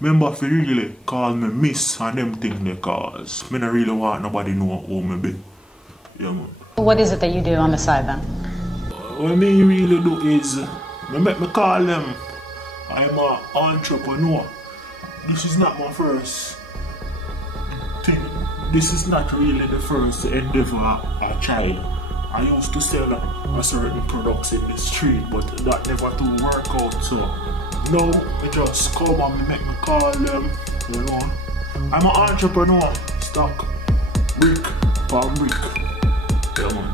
remember if you really call me miss and them thing they cause. I don't really want nobody know who me be. Yeah, man. What is it that you do on the side then? What me really do is, me call them, I'm an entrepreneur. This is not my first thing. This is not really the first endeavor I tried. I used to sell a certain products in the street, but that never to work out. So now I just come and make me call them. You know, I'm an entrepreneur. Stock, Brik, Brik.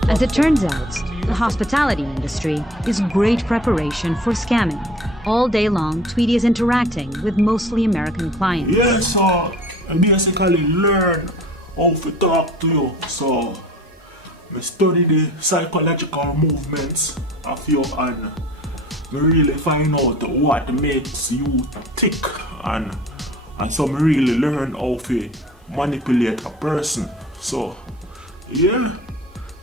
As it turns out, the hospitality industry is great preparation for scamming. All day long, Tweety is interacting with mostly American clients. Yeah, so I basically learn how to talk to you. So I study the psychological movements of you and I really find out what makes you tick and so I really learn how to manipulate a person. So yeah,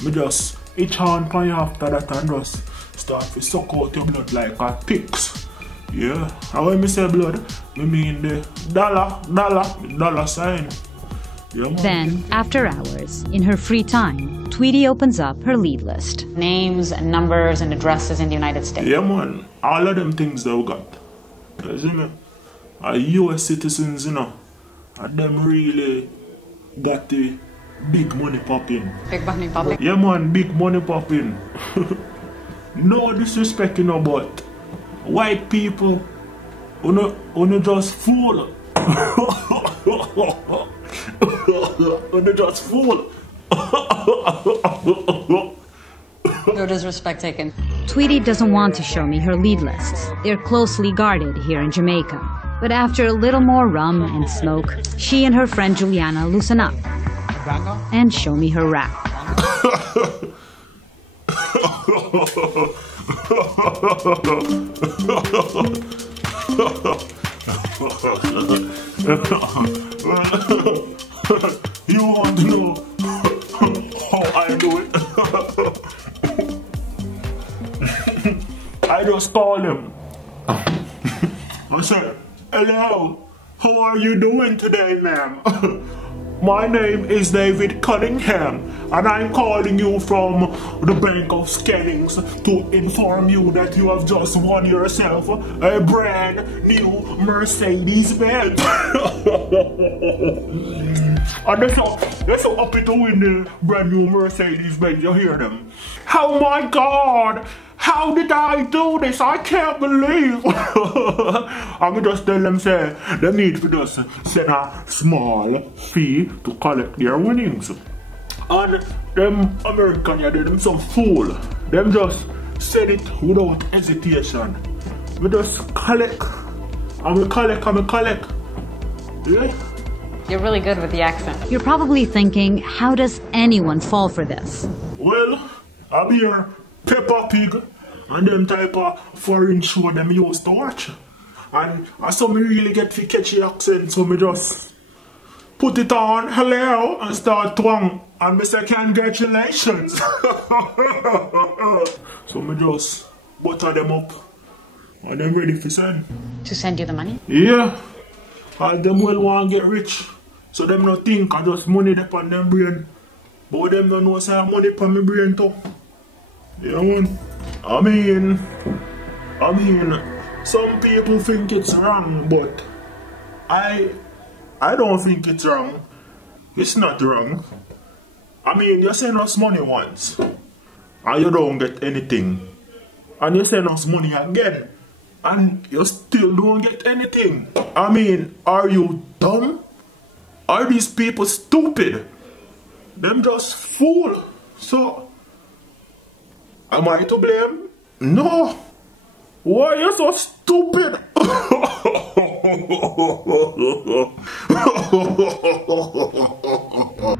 I just each hand pan you after that and just start to suck out your blood like a ticks. Yeah, and when I say blood, I mean the dollar sign. Yeah, then, after hours, in her free time, Tweety opens up her lead list. Names and numbers and addresses in the United States. Yeah, man. All of them things that we got. You see me? Are US citizens, you know. And them really got the big money popping. Big money popping? Yeah, man. Big money popping. No disrespect, you know, but white people, you just fool. You just fool. No disrespect taken. Tweety doesn't want to show me her lead lists. They're closely guarded here in Jamaica. But after a little more rum and smoke, she and her friend Juliana loosen up and show me her rap. You want to know how I do it? I just call him. I said, hello, how are you doing today, ma'am? My name is David Cunningham, and I'm calling you from the Bank of Skennings to inform you that you have just won yourself a brand new Mercedes-Benz. And they're so happy to win the brand new Mercedes-Benz, you hear them? Oh my God! How did I do this? I can't believe. I just tell them, say, they need to just send a small fee to collect their winnings. And them Americans, yeah, them some fool. Them just said it without hesitation. We just collect, and we collect, and we collect. Yeah? You're really good with the accent. You're probably thinking, how does anyone fall for this? Well, I'm here, Peppa Pig, and them type of foreign show them used to watch. And I saw me really get the catchy accent, so me just put it on, hello, and start twang. And me say, congratulations. So me just butter them up, and them ready for send. To send you the money? Yeah. And them well want to get rich. So them not think I just money upon them brain. But them don't know say money upon my brain too. Yeah, man. I mean, some people think it's wrong, but I don't think it's wrong. It's not wrong. I mean, you send us money once, and you don't get anything. And you send us money again, and you still don't get anything. I mean, are you dumb? Are these people stupid? Them just fool. So, am I to blame? No. Why are you so stupid?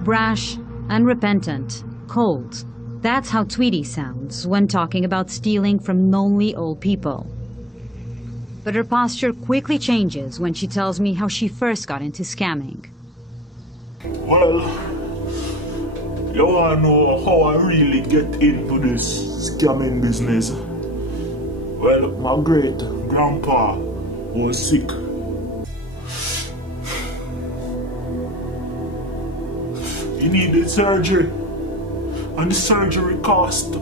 Brash, unrepentant, cold. That's how Tweety sounds when talking about stealing from lonely old people. But her posture quickly changes when she tells me how she first got into scamming. Well, you wanna know how I really get into this scamming business? Well, my great grandpa was sick. he needed surgery. And the surgery cost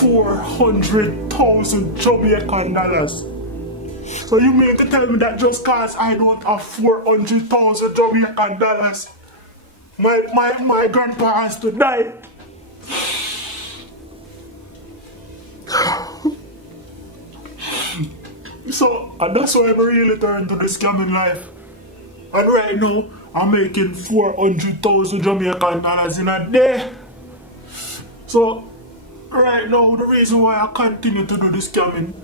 400,000 Jamaican dollars. So you mean to tell me that just cause I don't have 400,000 Jamaican dollars, my grandpa has to die? So, and that's why I really turned to the scamming life. And right now, I'm making 400,000 Jamaican dollars in a day. So, right now, the reason why I continue to do the scamming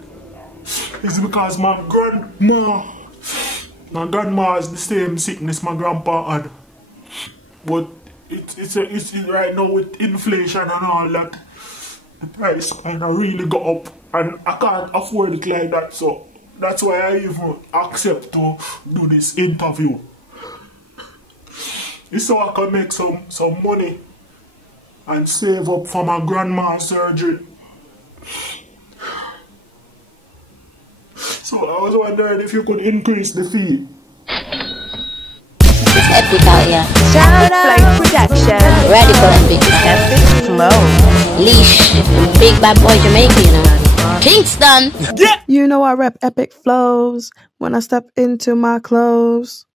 is because my grandma has the same sickness my grandpa had. But it's right now with inflation and all that, the price kind of really go up and I can't afford it like that. So that's why I even accept to do this interview. It's so I can make some money and save up for my grandma's surgery. So I was wondering if you could increase the fee. It's epic out here. Shout out production. Radekal and Brik. Epicflows. Leash. Big bad boy Jamaican, you know. Kingston. You know I rep Epicflows when I step into my clothes.